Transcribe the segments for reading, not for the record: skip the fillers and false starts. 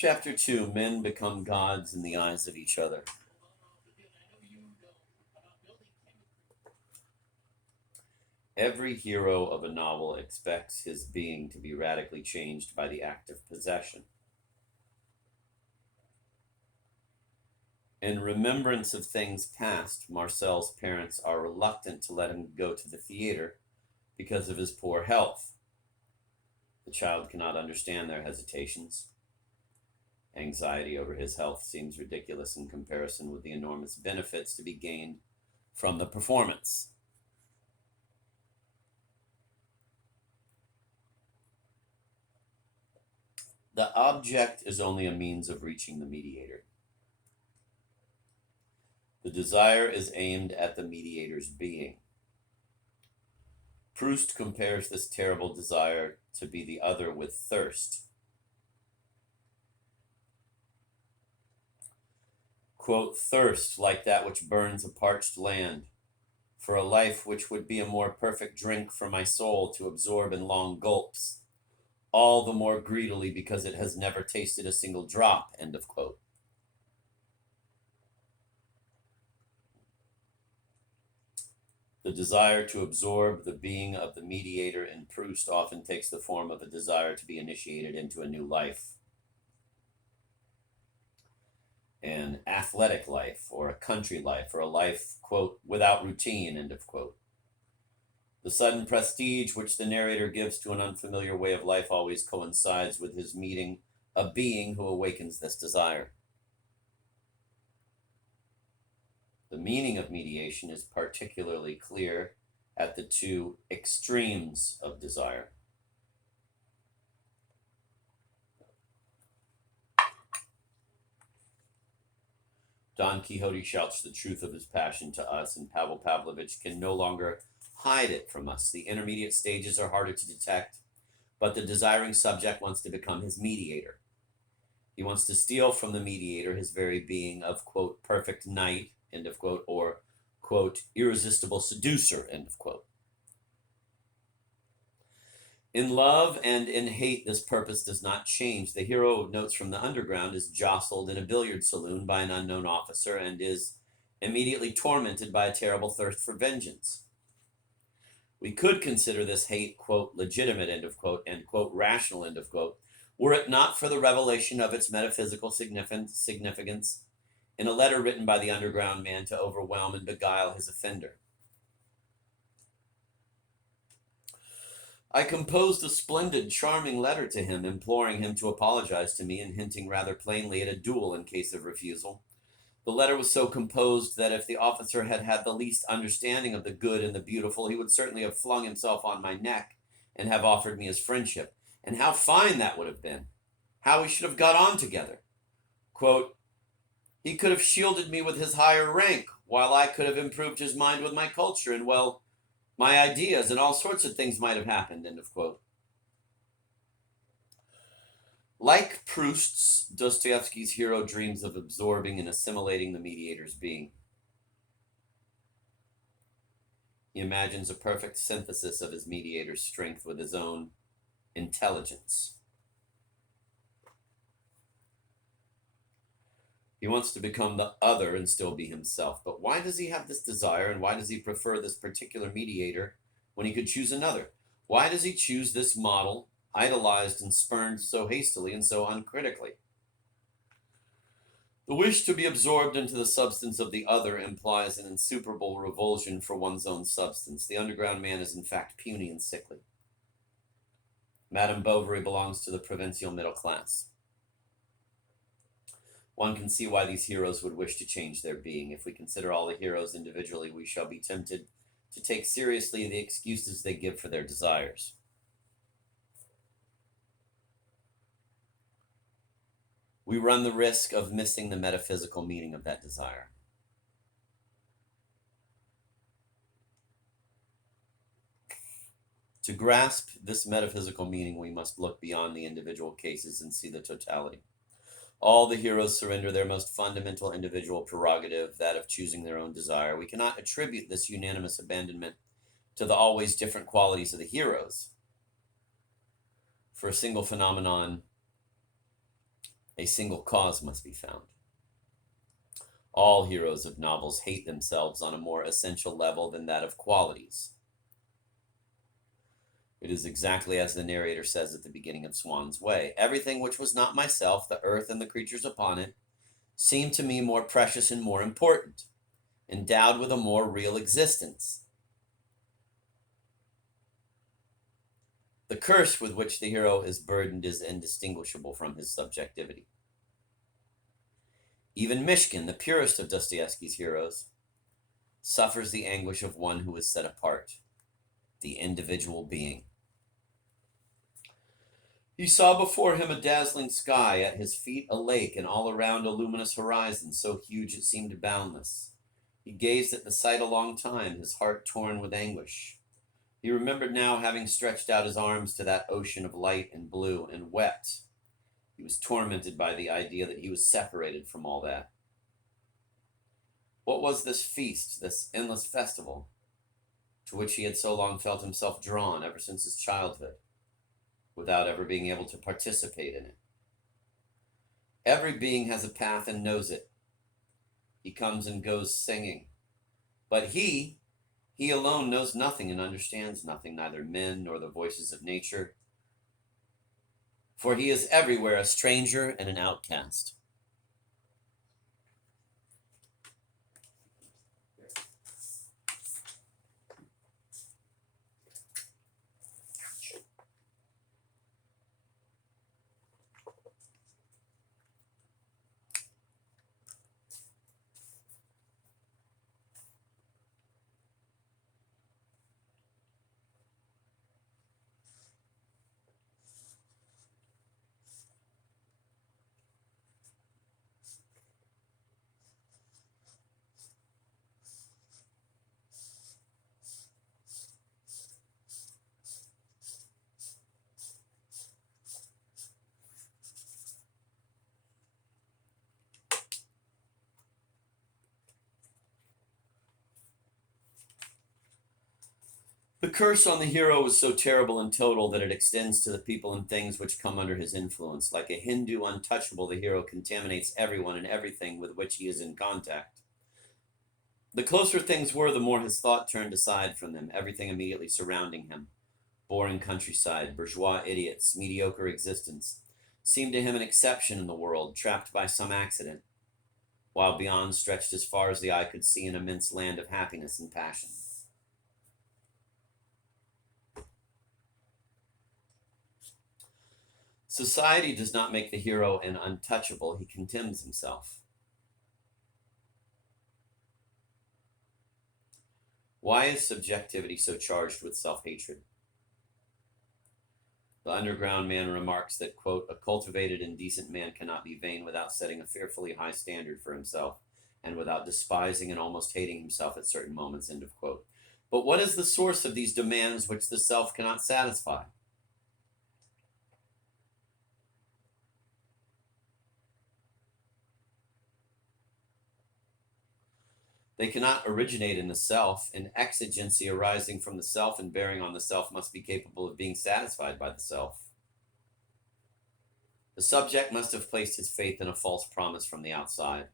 Chapter 2, Men Become Gods in the Eyes of Each Other. Every hero of a novel expects his being to be radically changed by the act of possession. In remembrance of things past, Marcel's parents are reluctant to let him go to the theater because of his poor health. The child cannot understand their hesitations. Anxiety over his health seems ridiculous in comparison with the enormous benefits to be gained from the performance. The object is only a means of reaching the mediator. The desire is aimed at the mediator's being. Proust compares this terrible desire to be the other with thirst. Quote, thirst like that which burns a parched land, for a life which would be a more perfect drink for my soul to absorb in long gulps, all the more greedily because it has never tasted a single drop, end of quote. The desire to absorb the being of the mediator in Proust often takes the form of a desire to be initiated into a new life. An athletic life, or a country life, or a life, quote, without routine, end of quote. The sudden prestige which the narrator gives to an unfamiliar way of life always coincides with his meeting a being who awakens this desire. The meaning of mediation is particularly clear at the two extremes of desire. Don Quixote shouts the truth of his passion to us, and Pavel Pavlovich can no longer hide it from us. The intermediate stages are harder to detect, but the desiring subject wants to become his mediator. He wants to steal from the mediator his very being of, quote, perfect knight, end of quote, or, quote, irresistible seducer, end of quote. In love and in hate, this purpose does not change. The hero of Notes from the Underground is jostled in a billiard saloon by an unknown officer and is immediately tormented by a terrible thirst for vengeance. We could consider this hate, quote, legitimate, end of quote, and, quote, rational, end of quote, were it not for the revelation of its metaphysical significance in a letter written by the underground man to overwhelm and beguile his offender. I composed a splendid, charming letter to him, imploring him to apologize to me and hinting rather plainly at a duel in case of refusal. The letter was so composed that if the officer had had the least understanding of the good and the beautiful, he would certainly have flung himself on my neck and have offered me his friendship. And how fine that would have been! How we should have got on together! Quote, he could have shielded me with his higher rank, while I could have improved his mind with my culture, and, well, my ideas, and all sorts of things might have happened, end of quote. Like Proust's, Dostoevsky's hero dreams of absorbing and assimilating the mediator's being. He imagines a perfect synthesis of his mediator's strength with his own intelligence. He wants to become the other and still be himself. But why does he have this desire, and why does he prefer this particular mediator when he could choose another? Why does he choose this model, idolized and spurned so hastily and so uncritically? The wish to be absorbed into the substance of the other implies an insuperable revulsion for one's own substance. The underground man is in fact puny and sickly. Madame Bovary belongs to the provincial middle class. One can see why these heroes would wish to change their being. If we consider all the heroes individually, we shall be tempted to take seriously the excuses they give for their desires. We run the risk of missing the metaphysical meaning of that desire. To grasp this metaphysical meaning, we must look beyond the individual cases and see the totality. All the heroes surrender their most fundamental individual prerogative, that of choosing their own desire. We cannot attribute this unanimous abandonment to the always different qualities of the heroes. For a single phenomenon A single cause must be found. All heroes of novels hate themselves on a more essential level than that of qualities. It is exactly as the narrator says at the beginning of Swan's Way. Everything which was not myself, the earth and the creatures upon it, seemed to me more precious and more important, endowed with a more real existence. The curse with which the hero is burdened is indistinguishable from his subjectivity. Even Mishkin, the purest of Dostoevsky's heroes, suffers the anguish of one who is set apart, the individual being. He saw before him a dazzling sky, at his feet a lake, and all around a luminous horizon, so huge it seemed boundless. He gazed at the sight a long time, his heart torn with anguish. He remembered now having stretched out his arms to that ocean of light and blue, and wept. He was tormented by the idea that he was separated from all that. What was this feast, this endless festival, to which he had so long felt himself drawn ever since his childhood, without ever being able to participate in it? Every being has a path and knows it. He comes and goes singing. But he alone knows nothing and understands nothing, neither men nor the voices of nature, for he is everywhere a stranger and an outcast. The curse on the hero is so terrible and total that it extends to the people and things which come under his influence. Like a Hindu untouchable, the hero contaminates everyone and everything with which he is in contact. The closer things were, the more his thought turned aside from them, everything immediately surrounding him. Boring countryside, bourgeois idiots, mediocre existence, seemed to him an exception in the world, trapped by some accident, while beyond stretched as far as the eye could see an immense land of happiness and passion. Society does not make the hero an untouchable, he condemns himself. Why is subjectivity so charged with self-hatred? The underground man remarks that, quote, a cultivated and decent man cannot be vain without setting a fearfully high standard for himself, and without despising and almost hating himself at certain moments, end of quote. But what is the source of these demands which the self cannot satisfy? They cannot originate in the self. An exigency arising from the self and bearing on the self must be capable of being satisfied by the self. The subject must have placed his faith in a false promise from the outside.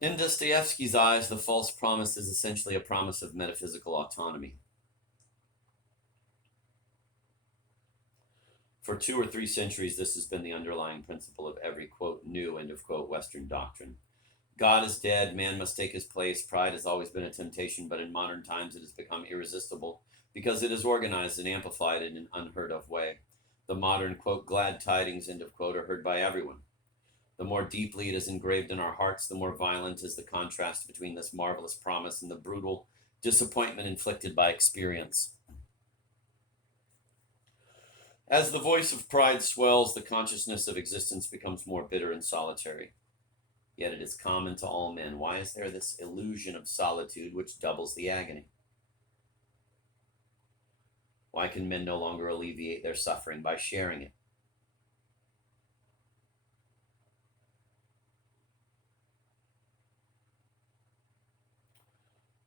In Dostoevsky's eyes, the false promise is essentially a promise of metaphysical autonomy. For 2 or 3 centuries, this has been the underlying principle of every, quote, new, end of quote, Western doctrine. God is dead, man must take his place, pride has always been a temptation, but in modern times it has become irresistible because it is organized and amplified in an unheard of way. The modern, quote, glad tidings, end of quote, are heard by everyone. The more deeply it is engraved in our hearts, the more violent is the contrast between this marvelous promise and the brutal disappointment inflicted by experience. As the voice of pride swells, the consciousness of existence becomes more bitter and solitary. Yet it is common to all men. Why is there this illusion of solitude which doubles the agony? Why can men no longer alleviate their suffering by sharing it?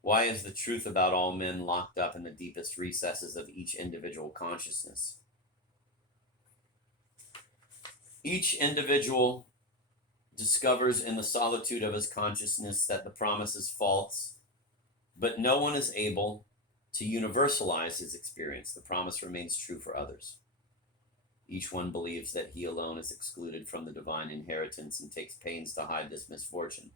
Why is the truth about all men locked up in the deepest recesses of each individual consciousness? Each individual discovers in the solitude of his consciousness that the promise is false, but no one is able to universalize his experience. The promise remains true for others. Each one believes that he alone is excluded from the divine inheritance and takes pains to hide this misfortune.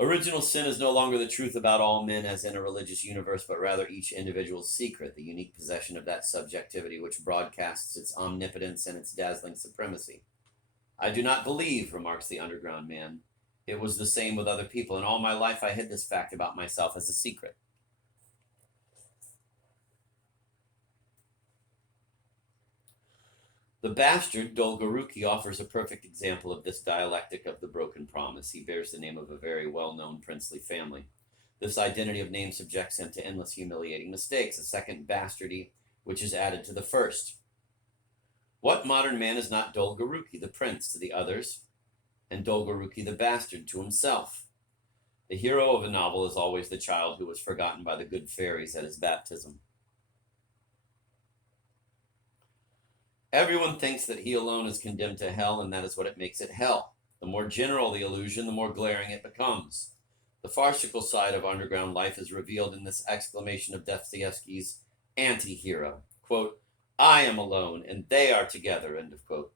Original sin is no longer the truth about all men as in a religious universe, but rather each individual's secret, the unique possession of that subjectivity which broadcasts its omnipotence and its dazzling supremacy. I do not believe, remarks the underground man. It was the same with other people, and all my life I hid this fact about myself as a secret. The bastard, Dolgoruki, offers a perfect example of this dialectic of the broken promise. He bears the name of a very well-known princely family. This identity of name subjects him to endless humiliating mistakes, a second bastardy which is added to the first. What modern man is not Dolgoruki, the prince, to the others, and Dolgoruki, the bastard, to himself? The hero of a novel is always the child who was forgotten by the good fairies at his baptism. Everyone thinks that he alone is condemned to hell, and that is what it makes it hell. The more general the illusion, the more glaring it becomes. The farcical side of underground life is revealed in this exclamation of Dostoevsky's anti-hero. Quote, I am alone, and they are together, end of quote.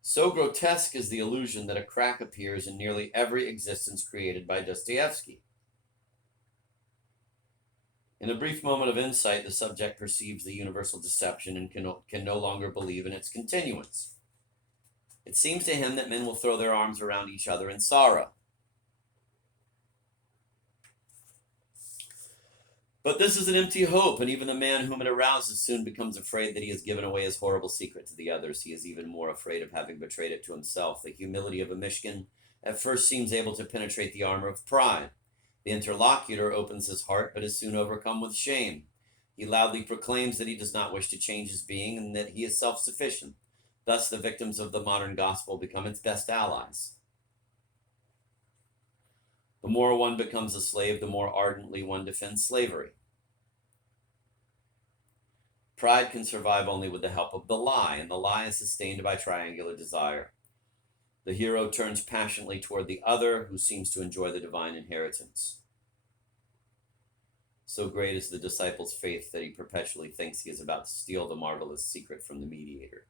So grotesque is the illusion that a crack appears in nearly every existence created by Dostoevsky. In a brief moment of insight, the subject perceives the universal deception and can no longer believe in its continuance. It seems to him that men will throw their arms around each other in sorrow. But this is an empty hope, and even the man whom it arouses soon becomes afraid that he has given away his horrible secret to the others. He is even more afraid of having betrayed it to himself. The humility of a Mishkin at first seems able to penetrate the armor of pride. The interlocutor opens his heart, but is soon overcome with shame. He loudly proclaims that he does not wish to change his being and that he is self-sufficient. Thus, the victims of the modern gospel become its best allies. The more one becomes a slave, the more ardently one defends slavery. Pride can survive only with the help of the lie, and the lie is sustained by triangular desire. The hero turns passionately toward the other, who seems to enjoy the divine inheritance. So great is the disciple's faith that he perpetually thinks he is about to steal the marvelous secret from the mediator.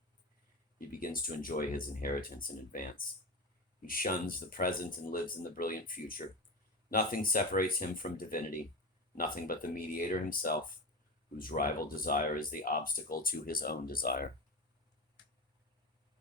He begins to enjoy his inheritance in advance. He shuns the present and lives in the brilliant future. Nothing separates him from divinity, nothing but the mediator himself, whose rival desire is the obstacle to his own desire.